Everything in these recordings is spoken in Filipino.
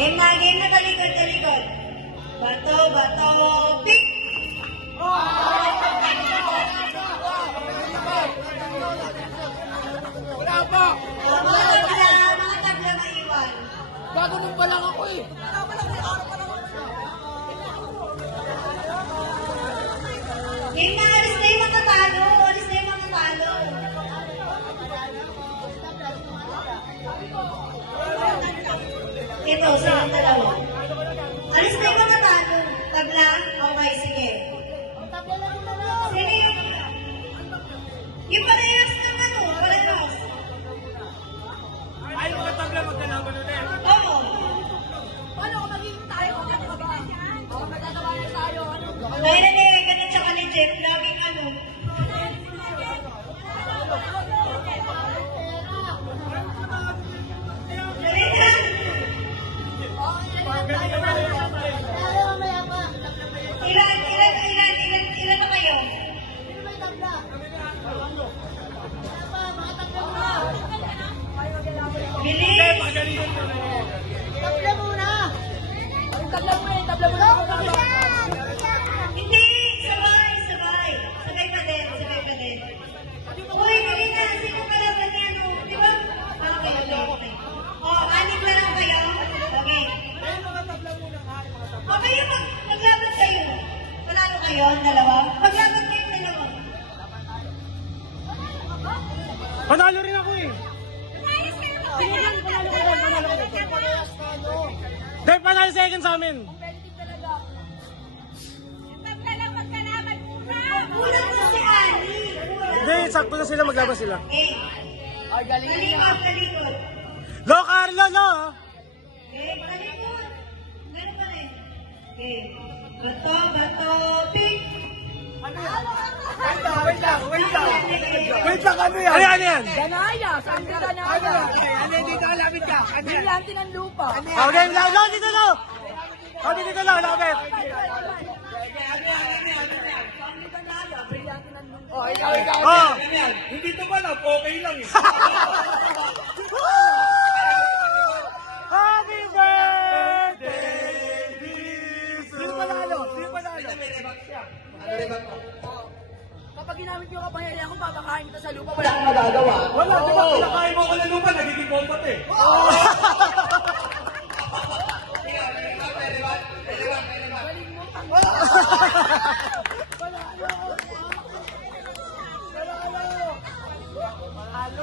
Game na, talikod, talikod. Bato, bato, pick! Wala pa! Mga tabla maiwan. Bago nung pa lang ako eh. Game na, alis na yung matatalo. Alis na yung matatalo. Ito, silang dalawa. Alis na yung matatalo. Tabla? Okay, sige. Sino yung tabla? Yung parehas ng ano, parehas. Ay, mga tabla magkalaban ulit. Oo. Paano kung magiging tayo? Ano ka ba? O, magagawa na tayo. Ano? Dahil na ganun tsaka legit, laging ano. Dali na! Ilan na kayo? Bilis! Tabla muna! Tabla muna! Hindi! Sabay! Sabay pa din. Uy, dali na! Sino kalaban yan? Di ba? Okay. Anim na lang kayo? Okay. Okay, maglaban kayo. Panalo kayo, dalawa? Maglaban kayo, dalawa. Panalo rin ako eh. Dahil panalo second sa amin. Kulang na si Ali. Hindi, sakto na sila, maglaban sila. Talikod. Lo, Carlo, lo! Talikod. Ganun pa rin. Bato, pick. Wait lang, ano yan? Ano yan? Ganaya! Saan ka ganaya? Ano dito, lapit ka? Brillante ng lupa. Okay, lo, dito lo! Dito lo, lapit. Oh! Hindi to ba na? Okay lang eh. Happy birthday! Sino panalo? Kapag ginamit ko yung kapangyarihan ko, papakain kita sa lupa. Wala akong magagawa. Wala, di ba? Kinakain mo ko na lupa, nagiging bombat eh.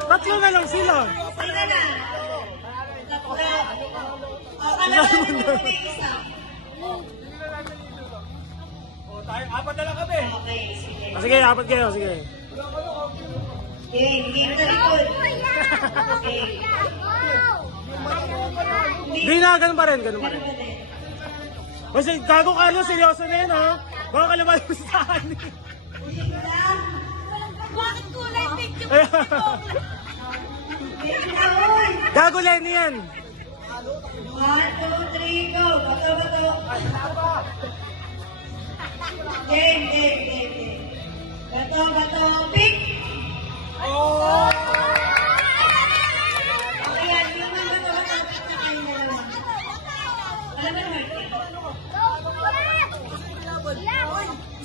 Tatlo na lang sila. Sino na? Kalaban mo na yung isa. O, tayo, apat na lang kami. Okay, sige. Sige, apat kayo, sige. Game talikod. Okay. Hindi na, ganun pa rin. Kasi gago Carlo, seryoso na yun ha. Baka kalaban mo sa akin. Bakit kulay picture? Gago Lenny yan. 1, 2, 3, go! Bato. Game. Bato, pick! Okay, yan. Yung mga bato, pick na kayo na naman. Alam mo naman,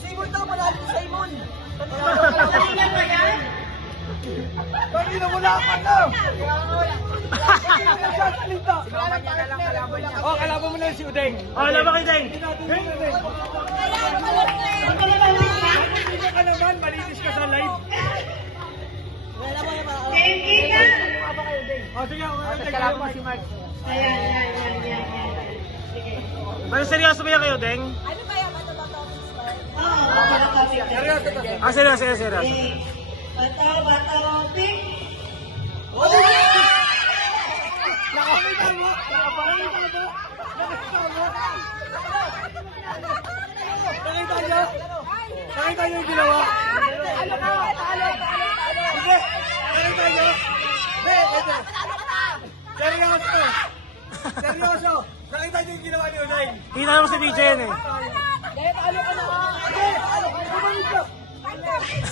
Simon daw, malalo si Simon. kanina ba yan? Kanina wala ka na. Oh, kalaban mo na si Udeng. Oh, laban kayo, Deng. Hindi ka naman, malinis ka sa live. Game na! O, sige, kalaban mo si Mark. Ayan. Sige. Ano, seryoso ba yan kayo, Deng? Ano kaya ba ito ba topic score? Oo, bato, pick. Seryoso ba? Seryoso. Okay. Bato, pick! Nakakita mo? Nakita niyo yung ginawa? Sige, nakita niyo? Hindi, ito. Seryoso. Nakita niyo yung ginawa ni Unay? Kita mo sa video yan eh. Kaya paano ka na? Bumalik ka.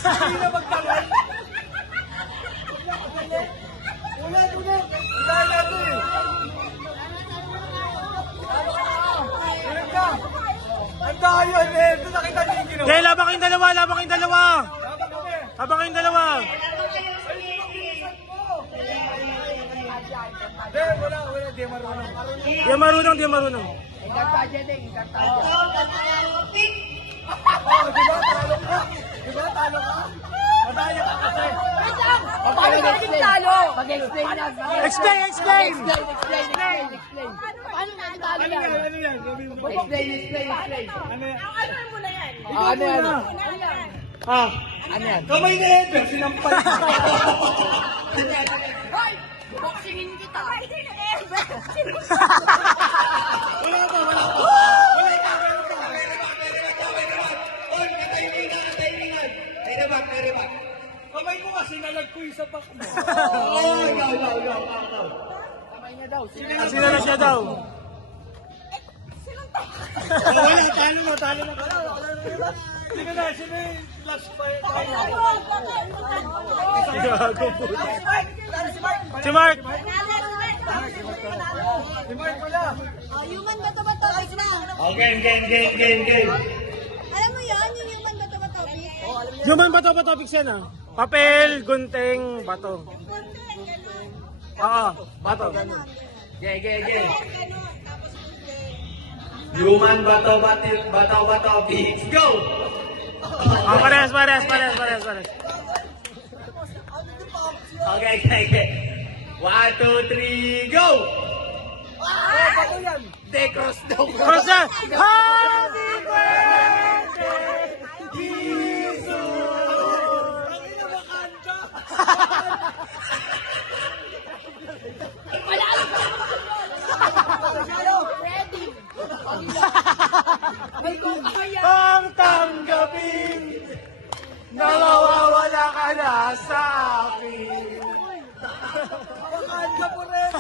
Hindi na magtangal. Ulit. Ulit natin eh. Wala yun eh. Ito nakita niyo yung ginawa. Okay, labang kayong dalawa, labang kayong dalawa. Dapat kami. Labang kayong dalawa. Alam kayo sa Messi. Hindi, wala. Di marunong. Di marunong, di marunong. Bato, pick. Oh, di ba? Talo ka. Di ba? Talo ka. Madaya ka kasi. Wait lang! Paano ka naging talo? Mag-explain na. Explain, explain. Paano naging talo Ano yan? yan? Ano yan? Sabi mo. Explain. Ano yan? Ano mo na yan? Ano yan? Ha? Ano yan? Kamay na Ever, sinampal. Hoy! Boxingin kita! Wala pa. Kamay mo kasi nalagkoy sa back mo. Sinalas niya daw. Wala, talo na. Sino na? Sino yung last fight? Gago po. Si Mark. Si Mark wala. Human bato ba topic na? Game. Alam mo yan, yung human bato ba topic? Human bato ba topics yan ah? Papel, gunting, bato. Oo, bato. Game. Human bato, beats, go! Ah, pares. Okay. 1, 2, 3, go! De cross daw. Cross na. Happy birthday, Jesus! Ready! May kota ko yan! Ang tanggapin na mawawala ka na sa akin. Wakanda po rin.